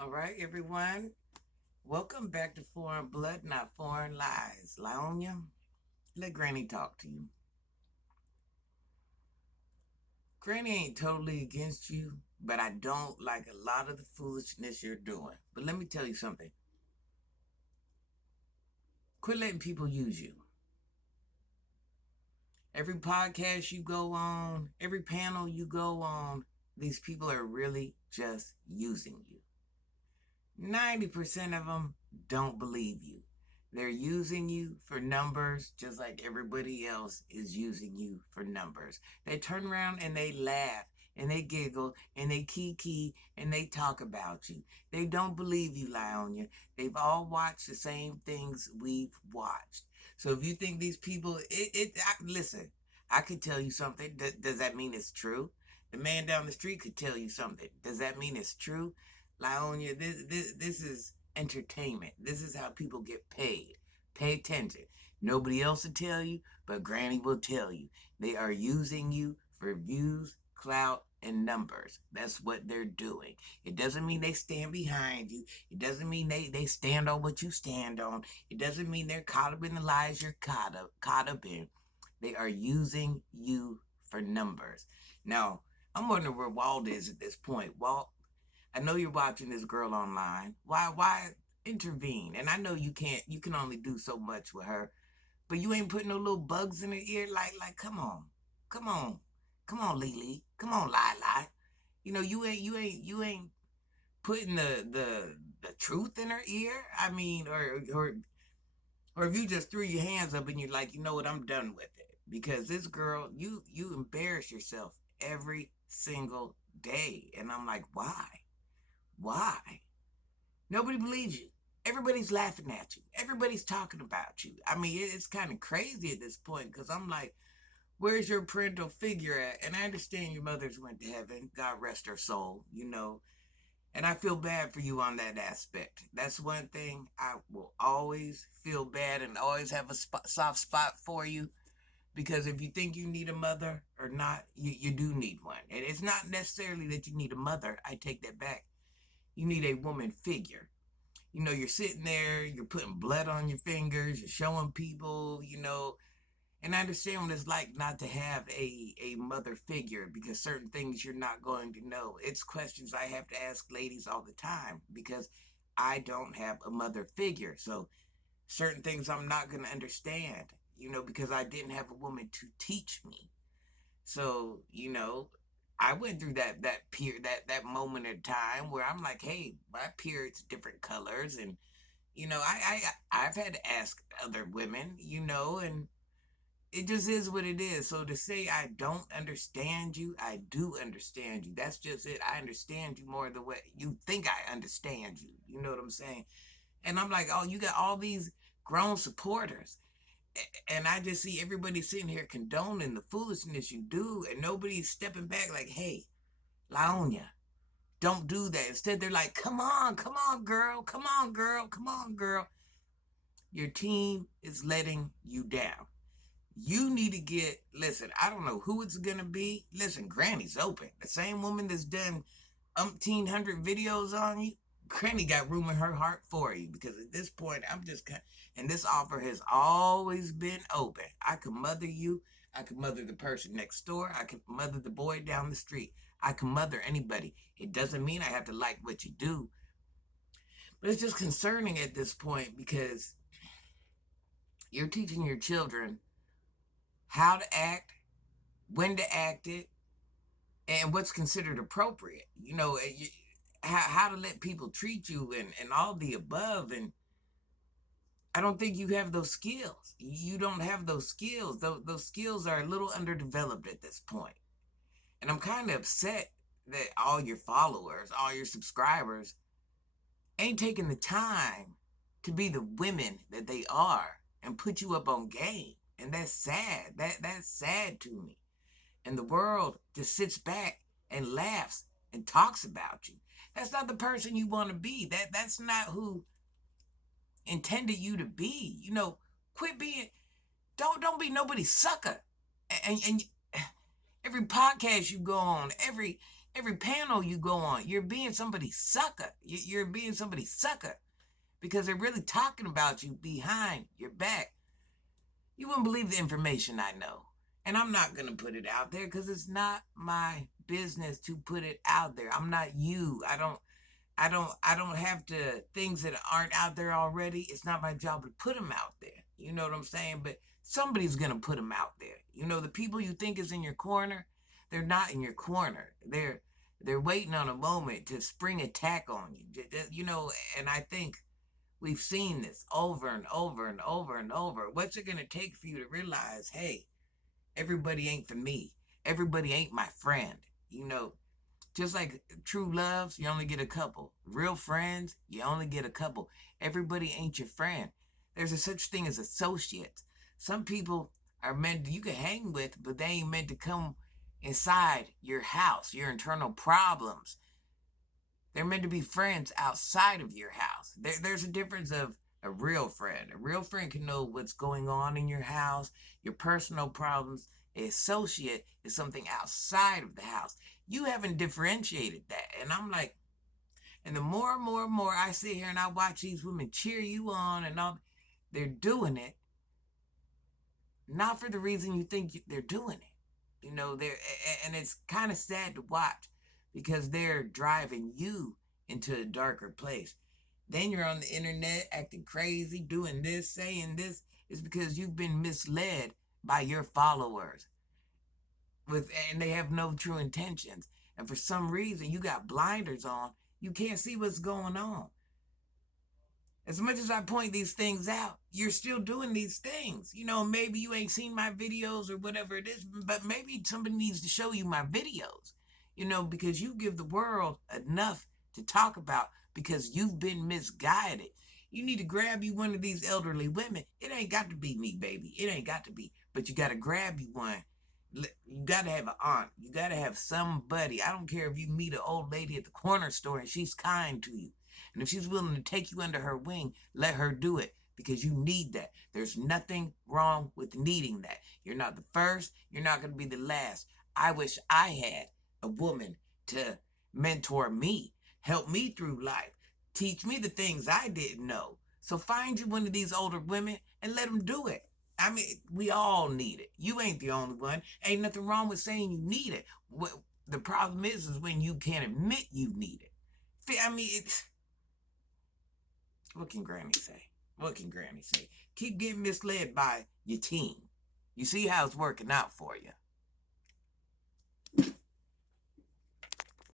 All right, everyone. Welcome back to Foreign Blood, Not Foreign Lies. Lieonya, let Granny talk to you. Granny ain't totally against you, but I don't like a lot of the foolishness you're doing. But let me tell you something. Quit letting people use you. Every podcast you go on, every panel you go on, these people are really just using you. 90% of them don't believe you. They're using you for numbers just like everybody else is using you for numbers. They turn around and they laugh and they giggle and they kiki and they talk about you. They don't believe you, Lieonya. They've all watched the same things we've watched. So if you think these people, listen, I could tell you something. Does that mean it's true? The man down the street could tell you something. Does that mean it's true? Lieonya, this is entertainment. This is how people get paid. Pay attention. Nobody else will tell you, but Granny will tell you. They are using you for views, clout, and numbers. That's what they're doing. It doesn't mean they stand behind you. It doesn't mean they stand on what you stand on. It doesn't mean they're caught up in the lies you're caught up in. They are using you for numbers. Now, I'm wondering where Walt is at this point. Walt, I know you're watching this girl online. Why intervene? And I know you can only do so much with her, but you ain't putting no little bugs in her ear. Like, come on. Come on. Come on, Lily. Come on, Lila. You ain't putting the truth in her ear. I mean, or if you just threw your hands up and you're like, you know what, I'm done with it. Because this girl, you embarrass yourself every single day. And I'm like, why? Why? Nobody believes you. Everybody's laughing at you. Everybody's talking about you. I mean, it's kind of crazy at this point because I'm like, where's your parental figure at? And I understand your mother's went to heaven. God rest her soul. And I feel bad for you on that aspect. That's one thing I will always feel bad and always have a soft spot for you because if you think you need a mother or not, you do need one. And it's not necessarily that you need a mother. I take that back. You need a woman figure. You're sitting there, you're putting blood on your fingers, you're showing people. And I understand what it's like not to have a mother figure because certain things you're not going to know. It's questions I have to ask ladies all the time because I don't have a mother figure. So certain things I'm not going to understand, because I didn't have a woman to teach me. So, I went through that period, that moment in time where I'm like, hey, my period's different colors, and I've had to ask other women, and it just is what it is. So to say I don't understand you, I do understand you. That's just it. I understand you more the way you think I understand you. You know what I'm saying? And I'm like, oh, you got all these grown supporters. And I just see everybody sitting here condoning the foolishness you do, and nobody's stepping back like, hey, Laonia, don't do that. Instead, they're like, come on, girl, come on, girl, come on, girl. Your team is letting you down. You need to listen, I don't know who it's gonna be. Listen, Granny's open. The same woman that's done umpteen hundred videos on you, Granny got room in her heart for you because at this point, and this offer has always been open. I could mother you. I could mother the person next door. I could mother the boy down the street. I can mother anybody. It doesn't mean I have to like what you do, but it's just concerning at this point because you're teaching your children how to act, when to act it, and what's considered appropriate. How to let people treat you and all the above. And I don't think you have those skills. You don't have those skills. Those skills are a little underdeveloped at this point. And I'm kind of upset that all your followers, all your subscribers ain't taking the time to be the women that they are and put you up on game. And that's sad. That's sad to me. And the world just sits back and laughs and talks about you. That's not the person you want to be. That's not who intended you to be. Quit being don't be nobody's sucker. And every podcast you go on, Every panel you go on, you're being somebody's sucker. You're being somebody's sucker because they're really talking about you behind your back. You wouldn't believe the information I know. And I'm not going to put it out there because it's not my business to put it out there. I'm not you. I don't have to things that aren't out there already. It's not my job to put them out there. You know what I'm saying? But somebody's going to put them out there. You know, the people you think is in your corner, they're not in your corner. They're waiting on a moment to spring attack on you. You know, and I think we've seen this over and over and over and over. What's it going to take for you to realize, hey, everybody ain't for me. Everybody ain't my friend. You know, just like true loves, you only get a couple. Real friends, you only get a couple. Everybody ain't your friend. There's a such thing as associates. Some people are meant to, you can hang with, but they ain't meant to come inside your house, your internal problems. They're meant to be friends outside of your house. There's a difference of a real friend. A real friend can know what's going on in your house, your personal problems. An associate is something outside of the house. You haven't differentiated that. And I'm like, and the more and more and more I sit here and I watch these women cheer you on and all, they're doing it not for the reason you think they're doing it. You know, and it's kind of sad to watch because they're driving you into a darker place. Then you're on the internet acting crazy, doing this, saying this. It's because you've been misled by your followers and they have no true intentions. And for some reason, you got blinders on. You can't see what's going on. As much as I point these things out, you're still doing these things. You know, maybe you ain't seen my videos or whatever it is, but maybe somebody needs to show you my videos, you know, because you give the world enough to talk about because you've been misguided. You need to grab you one of these elderly women. It ain't got to be me, baby. It ain't got to be. But you got to grab you one. You got to have an aunt. You got to have somebody. I don't care if you meet an old lady at the corner store and she's kind to you. And if she's willing to take you under her wing, let her do it because you need that. There's nothing wrong with needing that. You're not the first. You're not going to be the last. I wish I had a woman to mentor me, help me through life, teach me the things I didn't know. So find you one of these older women and let them do it. I mean, we all need it. You ain't the only one. Ain't nothing wrong with saying you need it. What the problem is when you can't admit you need it. I mean, it's what can Granny say? What can Granny say? Keep getting misled by your team. You see how it's working out for you.